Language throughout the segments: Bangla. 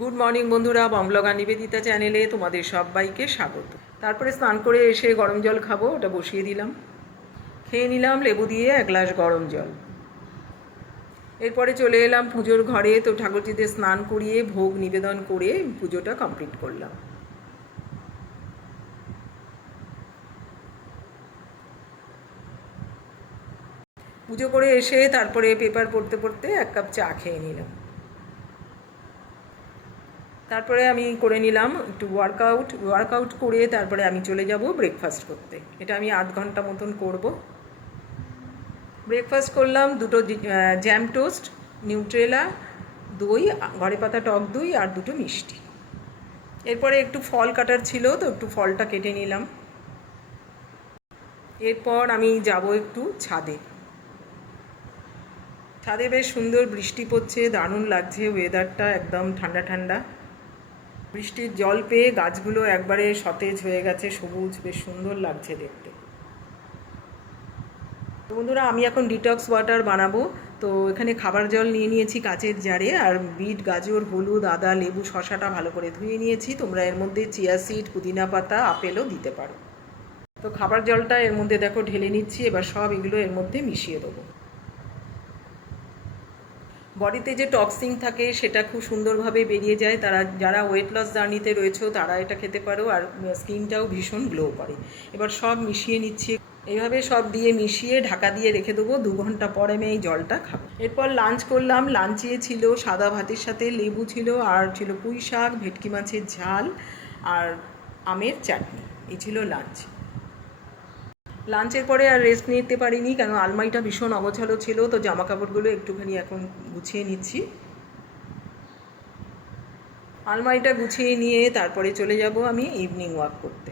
গুড মর্নিং বন্ধুরা, বমব্লগার নিবেদিতা চ্যানেলে তোমাদের সবাইকে স্বাগত। তারপরে স্নান করে এসে গরম জল খাবো, ওটা বসিয়ে দিলাম। খেয়ে নিলাম লেবু দিয়ে এক গ্লাস গরম জল। এরপরে চলে এলাম পুজোর ঘরে। তো ঠাকুরজিদের স্নান করিয়ে ভোগ নিবেদন করে পুজোটা কমপ্লিট করলাম। পুজো করে এসে তারপরে পেপার পড়তে পড়তে এক কাপ চা খেয়ে নিলাম। তারপরে আমি করে নিলাম একটু ওয়ার্কআউট করে তারপরে আমি চলে যাব ব্রেকফাস্ট করতে। এটা আমি আধ ঘন্টা মতন করব। ব্রেকফাস্ট করলাম দুটো জ্যাম টোস্ট, নিউট্রেলা, দই, ঘরে পাতা টক দই আর দুটো মিষ্টি। এরপরে একটু ফল কাটার ছিল, তো একটু ফলটা কেটে নিলাম। এরপর আমি যাব একটু ছাদে। ছাদে বেশ সুন্দর বৃষ্টি পড়ছে, দারুণ লাগছে ওয়েদারটা, একদম ঠান্ডা ঠান্ডা। বৃষ্টির জল পেয়ে গাছগুলো একবারে সতেজ হয়ে গেছে, সবুজ, বেশ সুন্দর লাগছে দেখতে। তো বন্ধুরা, আমি এখন ডিটক্স ওয়াটার বানাবো। তো এখানে খাবার জল নিয়ে নিয়েছি কাচের জারে, আর বিট, গাজর, হলুদ, আদা, লেবু, শসাটা ভালো করে ধুয়ে নিয়েছি। তোমরা এর মধ্যে চিয়া সিড, পুদিনা পাতা, আপেলও দিতে পারো। তো খাবার জলটা এর মধ্যে দেখো ঢেলে নিচ্ছি। এবার সব এগুলো এর মধ্যে মিশিয়ে দেবো। বডিতে যে টক্সিন থাকে সেটা খুব সুন্দরভাবে বেরিয়ে যায়। যারা ওয়েট লস জার্নিতে রয়েছে তারা এটা খেতে পারো, আর স্কিনটাও ভীষণ গ্লো করে। এবার সব মিশিয়ে নিচ্ছি। এইভাবে সব দিয়ে মিশিয়ে ঢাকা দিয়ে রেখে দেবো। 2 ঘন্টা পরে আমি এই জলটা খাবো। এরপর লাঞ্চ করলাম। লাঞ্চে ছিল সাদা ভাতের সাথে লেবু ছিল, আর ছিল পুঁই শাক, ভেটকি মাছের ঝাল আর আমের চাটনি। এই ছিল লাঞ্চ। লাঞ্চের পরে আর রেস্ট নিতে পারিনি, কেন আলমারিটা ভীষণ অগোছালো ছিল। তো জামা কাপড়গুলো একটুখানি এখন গুছিয়ে নিচ্ছি। আলমারিটা গুছিয়ে নিয়ে তারপরে চলে যাব আমি ইভিনিং ওয়াক করতে।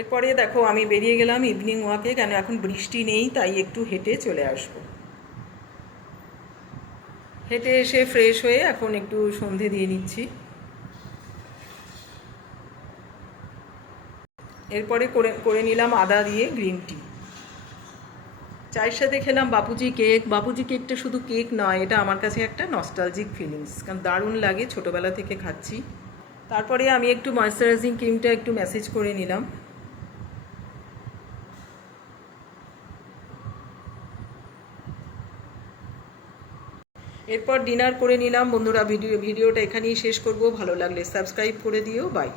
এরপরে দেখো আমি বেরিয়ে গেলাম ইভিনিং ওয়াকে, কেন এখন বৃষ্টি নেই, তাই একটু হেঁটে চলে আসব। হেঁটে এসে ফ্রেশ হয়ে এখন একটু সন্ধে দিয়ে নিচ্ছি। এরপরে করে নিলাম আদা দিয়ে গ্রিন টি। চায়ের সাথে খেলাম বাপুজি কেক। বাপুজি কেকটা শুধু কেক নয়, এটা আমার কাছে একটা নস্টালজিক ফিলিংস, কারণ দারুণ লাগে, ছোটোবেলা থেকে খাচ্ছি। তারপরে আমি একটু ময়েশ্চারাইজিং ক্রিমটা একটু ম্যাসেজ করে নিলাম। এরপর ডিনার করে নিলাম। বন্ধুরা, ভিডিওটা এখানেই শেষ করব। ভালো লাগলে সাবস্ক্রাইব করে দিও। বাই।